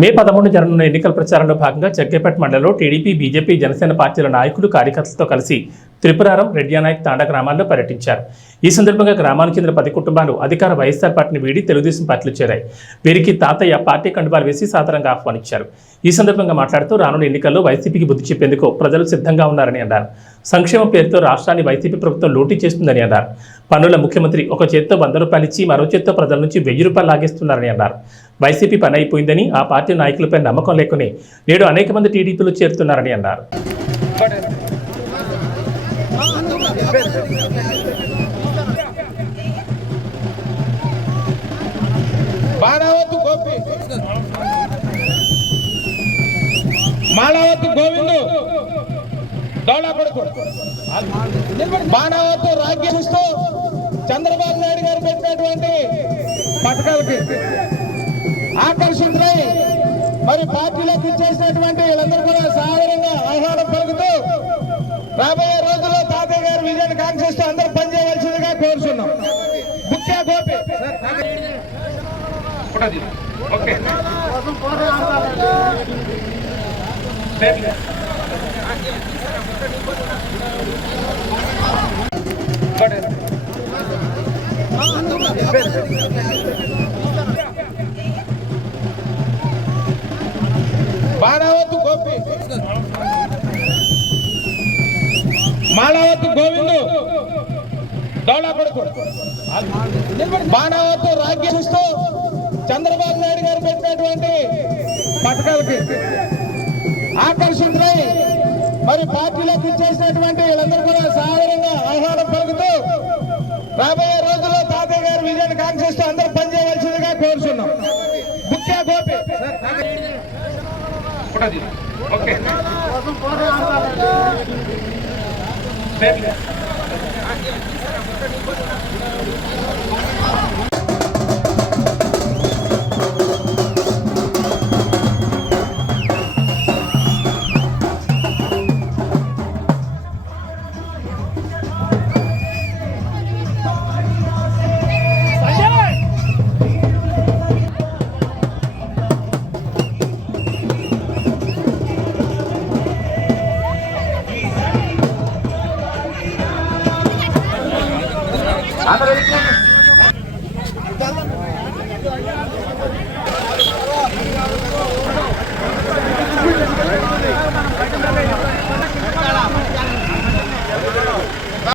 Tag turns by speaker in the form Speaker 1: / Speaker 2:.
Speaker 1: మే పదమూడు జరగనున్న ఎన్నికల ప్రచారంలో భాగంగా జగ్గేపేట మండలంలో టీడీపీ బీజేపీ జనసేన పార్టీల నాయకులు కార్యకర్తలతో కలిసి త్రిపురారం రెడ్యానాయక్ తాండా గ్రామాల్లో పర్యటించారు. ఈ సందర్భంగా గ్రామానికి చెందిన పది కుటుంబాలు అధికార వైఎస్ఆర్ పార్టీని వీడి తెలుగుదేశం పార్టీలో చేరాయి. వీరికి తాతయ్య పార్టీ కండుబాలు వేసి సాధారణంగా ఆహ్వానించారు. ఈ సందర్భంగా మాట్లాడుతూ రానున్న ఎన్నికల్లో వైసీపీకి బుద్ధి చెప్పేందుకు ప్రజలు సిద్ధంగా ఉన్నారని అన్నారు. సంక్షేమ పేరుతో రాష్ట్రాన్ని వైసీపీ ప్రభుత్వం లూటీ చేస్తుందని అన్నారు. పన్నుల ముఖ్యమంత్రి ఒక చేత్తో వంద రూపాయలు ఇచ్చి మరో చేత్తో ప్రజల నుంచి వెయ్యి రూపాయలు లాగేస్తున్నారని అన్నారు. వైసీపీ పని అయిపోయిందని ఆ పార్టీ నాయకులపై నమ్మకం లేకుని నేడు అనేక మంది టీడీపీలో చేరుతున్నారని అన్నారు.
Speaker 2: బాణావతు గోపి. మాళవతు గోవిందు. దౌడా కొడుకు. బాణావతు రాజ్యమిస్తూ చంద్రబాబు నాయుడు గారు పెట్టినటువంటి పథకాలకి ఆకర్షితులై మరి పార్టీలోకి ఇచ్చేసినటువంటి వీళ్ళందరూ కూడా సాధారణంగా ఆహ్వానం పలుకుతూ రాబోయే గోపి ఓకే బాణావతు గోపి మాళవతు దౌడా కొడుకు. బాణావతు రాజ్యమిస్తూ చంద్రబాబు నాయుడు గారు పెట్టినటువంటి పథకాలకి ఆకర్షితులై మరి పార్టీలోకి ఇచ్చేసినటువంటి వీళ్ళందరూ కూడా సాధారణంగా ఆహ్వానం పలుకుతూ రాబోయే రోజుల్లో తాతయ్య గారి విజయాన్ని కాంక్షిస్తూ అందరూ పనిచేయవలసిందిగా కోరుచున్నాం. ముఖ్య గోపి. ఓకే.
Speaker 3: అందరూ